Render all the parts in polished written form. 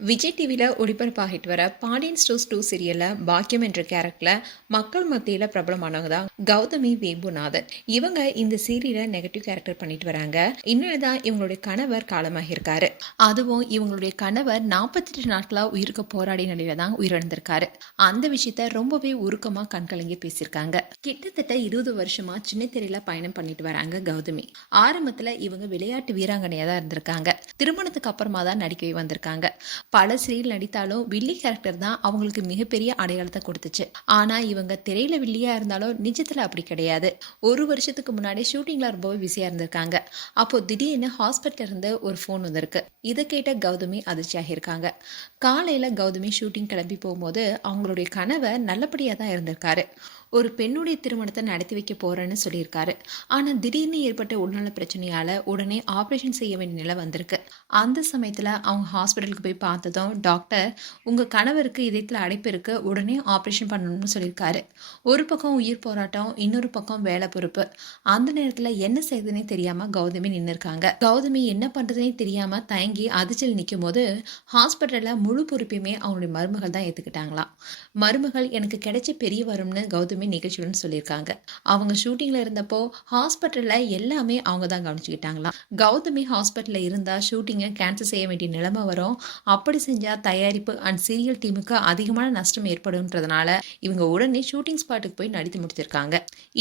விஜய் டிவியில் ஒளிபரப்பாகிட்டு வர பாண்டியன் ஸ்டோர்ஸ் 2 சீரியலில் பாக்கியம் என்ற கேரக்டரில் மக்கள் மத்தியில் பிரபலமானவங்க தான் கௌதமி வேம்புநாதன். இவங்க இந்த சீரியலை நெகட்டிவ் கேரக்டர் பண்ணிட்டு வராங்க. இன்னும் தான் இவங்களுடைய கணவர் காலமாகியிருக்காரு. அதுவும் இவங்களுடைய கணவர் 48 நாட்களாக உயிருக்கு போராடிய நிலையில தான் உயிரிழந்திருக்காரு. அந்த விஷயத்த ரொம்பவே உருக்கமாக கண்கலங்கி பேசியிருக்காங்க. கிட்டத்தட்ட 20 வருஷமா சின்ன திரையில பயணம் பண்ணிட்டு வராங்க கௌதமி. ஆரம்பத்தில் இவங்க விளையாட்டு வீராங்கனையாக தான் இருந்திருக்காங்க. திருமணத்துக்கு அப்புறமா தான் நடிக்கவே வந்திருக்காங்க. பல சீரியல் நடித்தாலும் வில்லி கேரக்டர் தான் அவங்களுக்கு மிகப்பெரிய அடையாளத்தை கொடுத்துச்சு. ஆனா இவங்க திரையில வில்லியா இருந்தாலும் நிஜத்துல அப்படி கிடையாது. ஒரு வருஷத்துக்கு முன்னாடி ஷூட்டிங்ல ரொம்பவே பிஸியா இருந்திருக்காங்க. அப்போ திடீர்னு ஹாஸ்பிட்டல் இருந்து ஒரு ஃபோன் வந்திருக்கு. இதை கேட்ட கௌதமி அதிர்ச்சியாக இருக்காங்க. காலையில கௌதமி ஷூட்டிங் கிளம்பி போகும்போது அவங்களுடைய கணவர் நல்லபடியா தான் இருந்திருக்காரு. ஒரு பெண்ணுடைய திருமணத்தை நடத்தி வைக்க போறேன்னு சொல்லியிருக்காரு. ஆனா திடீர்னு ஏற்பட்ட உடல்நல பிரச்சனையால உடனே ஆபரேஷன் செய்ய வேண்டிய நிலை வந்திருக்கு. அந்த சமயத்துல அவங்க ஹாஸ்பிட்டலுக்கு போய் பார்த்ததும் டாக்டர், உங்க கணவருக்கு இதயத்துல அடைப்பு இருக்கு, உடனே ஆபரேஷன் பண்ணணும்னு சொல்லியிருக்காரு. ஒரு பக்கம் உயிர் போராட்டம், இன்னொரு பக்கம் வேலை பொறுப்பு. அந்த நேரத்துல என்ன செய்யுதுன்னே தெரியாம கௌதமி நின்று இருக்காங்க. கௌதமி என்ன பண்றதுனே தெரியாம தயங்கி அதிர்ச்சியில் நிற்கும் போது ஹாஸ்பிட்டல்ல முழு பொறுப்பையுமே அவங்களுடைய மருமகள் தான் ஏத்துக்கிட்டாங்களாம். மருமகள் எனக்கு கிடைச்ச பெரிய வரும்னு கௌதமி நிகழ்ச்சியுடன் சொல்லியிருக்காங்க. அவங்க ஷூட்டிங்ல இருந்தப்போ ஹாஸ்பிட்டல்ல எல்லாமே அவங்க தான் கவனிச்சுக்கிட்டாங்களாம். கௌதமி ஹாஸ்பிட்டல்ல இருந்தா ஷூட்டிங்கை கேன்சல் செய்ய வேண்டிய நிலைமை வரும். அப்படி செஞ்சா தயாரிப்பு அண்ட் சீரியல் டீமுக்கு அதிகமான நஷ்டம் ஏற்படும்ன்றதுனால இவங்க உடனே ஷூட்டிங் ஸ்பாட்டுக்கு போய் நடித்து முடிச்சிருக்காங்க.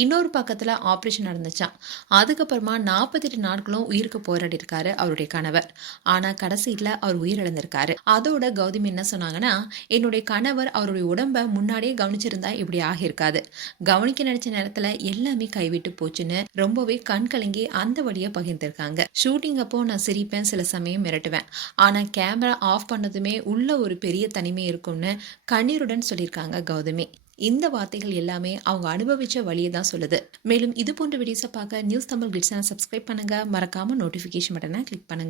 இன்னொரு பக்கத்துல ஆபரேஷன் நடந்துச்சான். அதுக்கப்புறமா 48 நாட்களும் உயிருக்கு போராடி இருக்காரு அவருடைய கணவர். ஆனா கடைசியில அவர் உயிரிழந்திருக்காரு. அதோட கௌதமி என்ன சொன்னாங்கன்னா, என்னுடைய கணவர் அவருடைய உடம்ப முன்னாடியே கவனிச்சிருந்தா இப்படி ஆகியிருக்காது. கவனிக்க நினைச்ச நேரத்துல எல்லாமே கைவிட்டு போச்சுன்னு ரொம்பவே கண் கலங்கி அந்த வழியா பகிர்ந்திருக்காங்க. ஷூட்டிங் அப்போ நான் சிரிப்பேன், சில சமயம் மிரட்டுவேன். ஆனா கேமரா ஆஃப் பண்ணதுமே உள்ள ஒரு பெரிய தனிமை இருக்கும்னு கண்ணீருடன் சொல்லியிருக்காங்க கௌதமி. இந்த வார்த்தைகள் எல்லாமே அவங்க அனுபவிச்ச வழியை தான் சொல்லுது. மேலும் இது போன்ற வீடியோஸை பார்க்க நியூஸ் தமிழ் கிளிட்ஸ் சப்ஸ்கிரைப் பண்ணுங்க. மறக்காம நோட்டிபிகேஷன் பட்டனை கிளிக் பண்ணுங்க.